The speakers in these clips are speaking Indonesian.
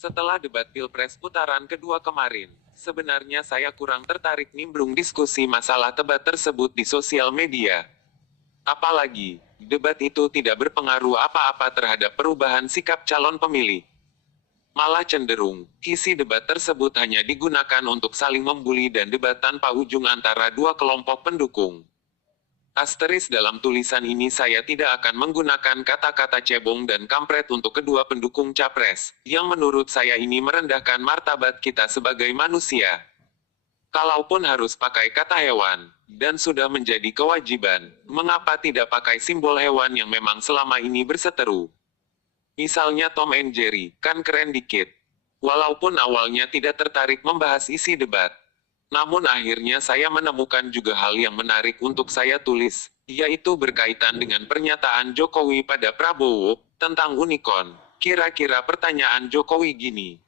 Setelah debat Pilpres putaran kedua kemarin, sebenarnya saya kurang tertarik nimbrung diskusi masalah debat tersebut di sosial media. Apalagi, debat itu tidak berpengaruh apa-apa terhadap perubahan sikap calon pemilih. Malah cenderung, isi debat tersebut hanya digunakan untuk saling membuli dan debat tanpa ujung antara dua kelompok pendukung. Asteris dalam tulisan ini saya tidak akan menggunakan kata-kata cebong dan kampret untuk kedua pendukung capres, yang menurut saya ini merendahkan martabat kita sebagai manusia. Kalaupun harus pakai kata hewan, dan sudah menjadi kewajiban, mengapa tidak pakai simbol hewan yang memang selama ini berseteru? Misalnya Tom and Jerry, kan keren dikit. Walaupun awalnya tidak tertarik membahas isi debat. Namun akhirnya saya menemukan juga hal yang menarik untuk saya tulis, yaitu berkaitan dengan pernyataan Jokowi pada Prabowo, tentang unicorn. Kira-kira pertanyaan Jokowi gini.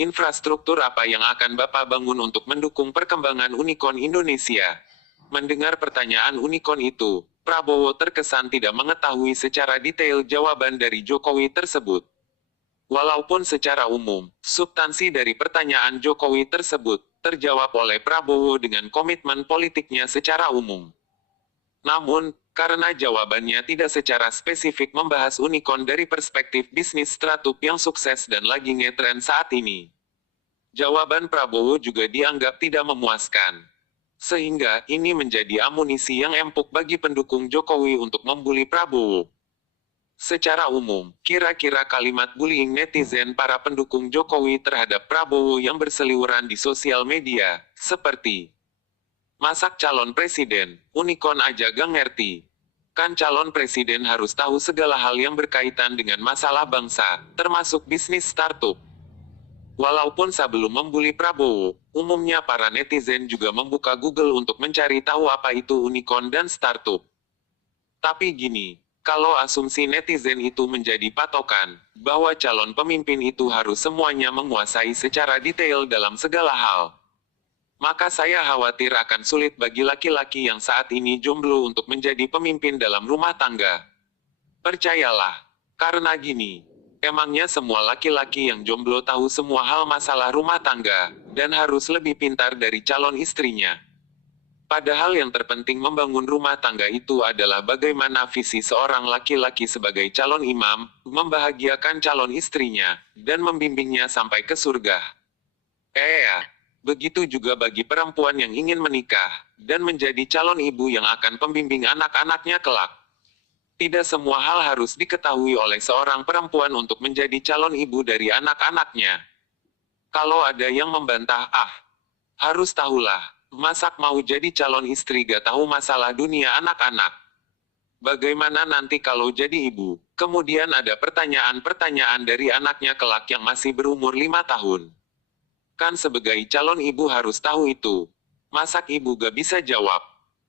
Infrastruktur apa yang akan Bapak bangun untuk mendukung perkembangan unicorn Indonesia? Mendengar pertanyaan unicorn itu, Prabowo terkesan tidak mengetahui secara detail jawaban dari Jokowi tersebut. Walaupun secara umum, substansi dari pertanyaan Jokowi tersebut terjawab oleh Prabowo dengan komitmen politiknya secara umum. Namun, karena jawabannya tidak secara spesifik membahas unicorn dari perspektif bisnis startup yang sukses dan lagi ngetren saat ini, jawaban Prabowo juga dianggap tidak memuaskan. Sehingga, ini menjadi amunisi yang empuk bagi pendukung Jokowi untuk membuli Prabowo. Secara umum, kira-kira kalimat bullying netizen para pendukung Jokowi terhadap Prabowo yang berseliweran di sosial media, seperti masak calon presiden, unicorn aja gak ngerti. Kan calon presiden harus tahu segala hal yang berkaitan dengan masalah bangsa, termasuk bisnis startup. Walaupun sebelum membuli Prabowo, umumnya para netizen juga membuka Google untuk mencari tahu apa itu unicorn dan startup. Tapi gini, kalau asumsi netizen itu menjadi patokan, bahwa calon pemimpin itu harus semuanya menguasai secara detail dalam segala hal, maka saya khawatir akan sulit bagi laki-laki yang saat ini jomblo untuk menjadi pemimpin dalam rumah tangga. Percayalah, karena gini. Emangnya semua laki-laki yang jomblo tahu semua hal masalah rumah tangga, dan harus lebih pintar dari calon istrinya. Padahal yang terpenting membangun rumah tangga itu adalah bagaimana visi seorang laki-laki sebagai calon imam, membahagiakan calon istrinya, dan membimbingnya sampai ke surga. Begitu juga bagi perempuan yang ingin menikah, dan menjadi calon ibu yang akan pembimbing anak-anaknya kelak. Tidak semua hal harus diketahui oleh seorang perempuan untuk menjadi calon ibu dari anak-anaknya. Kalau ada yang membantah, harus tahulah, masak mau jadi calon istri gak tahu masalah dunia anak-anak. Bagaimana nanti kalau jadi ibu, kemudian ada pertanyaan-pertanyaan dari anaknya kelak yang masih berumur 5 tahun. Kan sebagai calon ibu harus tahu itu. Masak ibu gak bisa jawab.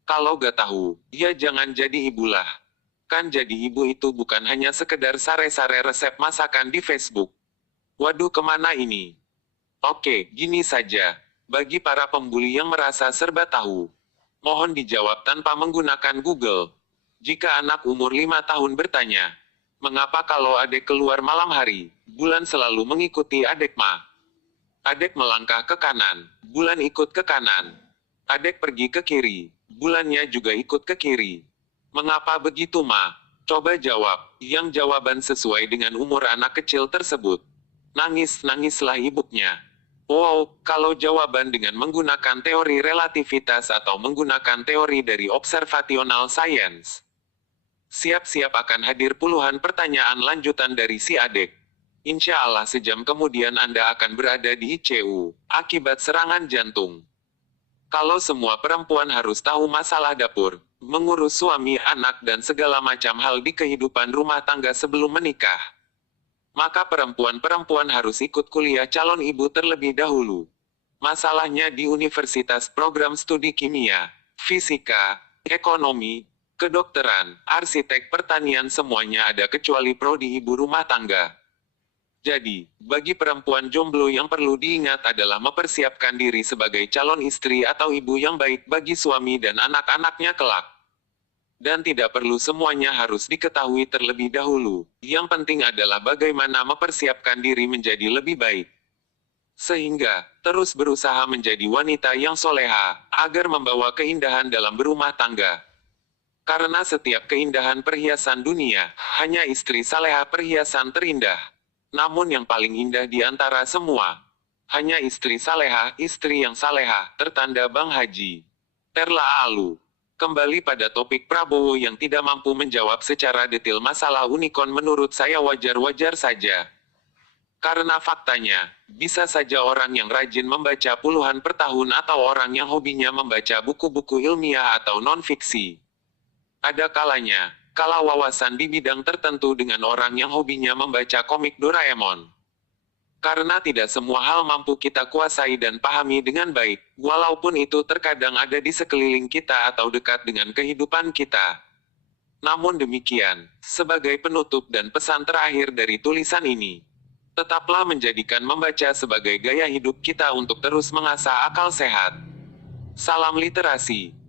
Kalau gak tahu, ya jangan jadi ibulah. Kan jadi ibu itu bukan hanya sekedar sare-sare resep masakan di Facebook. Waduh, kemana ini? Oke, gini saja. Bagi para pembuli yang merasa serba tahu, mohon dijawab tanpa menggunakan Google. Jika anak umur 5 tahun bertanya, mengapa kalau adek keluar malam hari, bulan selalu mengikuti adek ma? Adek melangkah ke kanan, bulan ikut ke kanan. Adek pergi ke kiri, bulannya juga ikut ke kiri. Mengapa begitu, Ma? Coba jawab, yang jawaban sesuai dengan umur anak kecil tersebut. Nangis-nangislah ibunya. Wow, kalau jawaban dengan menggunakan teori relativitas atau menggunakan teori dari observational science, siap-siap akan hadir puluhan pertanyaan lanjutan dari si adek. Insya Allah sejam kemudian Anda akan berada di ICU, akibat serangan jantung. Kalau semua perempuan harus tahu masalah dapur, mengurus suami, anak dan segala macam hal di kehidupan rumah tangga sebelum menikah, maka perempuan-perempuan harus ikut kuliah calon ibu terlebih dahulu. Masalahnya di universitas program studi kimia, fisika, ekonomi, kedokteran, arsitek, pertanian semuanya ada kecuali prodi ibu rumah tangga. Jadi, bagi perempuan jomblo yang perlu diingat adalah mempersiapkan diri sebagai calon istri atau ibu yang baik bagi suami dan anak-anaknya kelak. Dan tidak perlu semuanya harus diketahui terlebih dahulu. Yang penting adalah bagaimana mempersiapkan diri menjadi lebih baik. Sehingga, terus berusaha menjadi wanita yang soleha, agar membawa keindahan dalam berumah tangga. Karena setiap keindahan perhiasan dunia, hanya istri saleha perhiasan terindah. Namun yang paling indah di antara semua, hanya istri saleha, istri yang saleha, tertanda Bang Haji. Terla Alu. Kembali pada topik Prabowo yang tidak mampu menjawab secara detail masalah unicorn, menurut saya wajar-wajar saja. Karena faktanya, bisa saja orang yang rajin membaca puluhan per tahun atau orang yang hobinya membaca buku-buku ilmiah atau non-fiksi. Ada kalanya, kalah wawasan di bidang tertentu dengan orang yang hobinya membaca komik Doraemon. Karena tidak semua hal mampu kita kuasai dan pahami dengan baik, walaupun itu terkadang ada di sekeliling kita atau dekat dengan kehidupan kita. Namun demikian, sebagai penutup dan pesan terakhir dari tulisan ini, tetaplah menjadikan membaca sebagai gaya hidup kita untuk terus mengasah akal sehat. Salam literasi.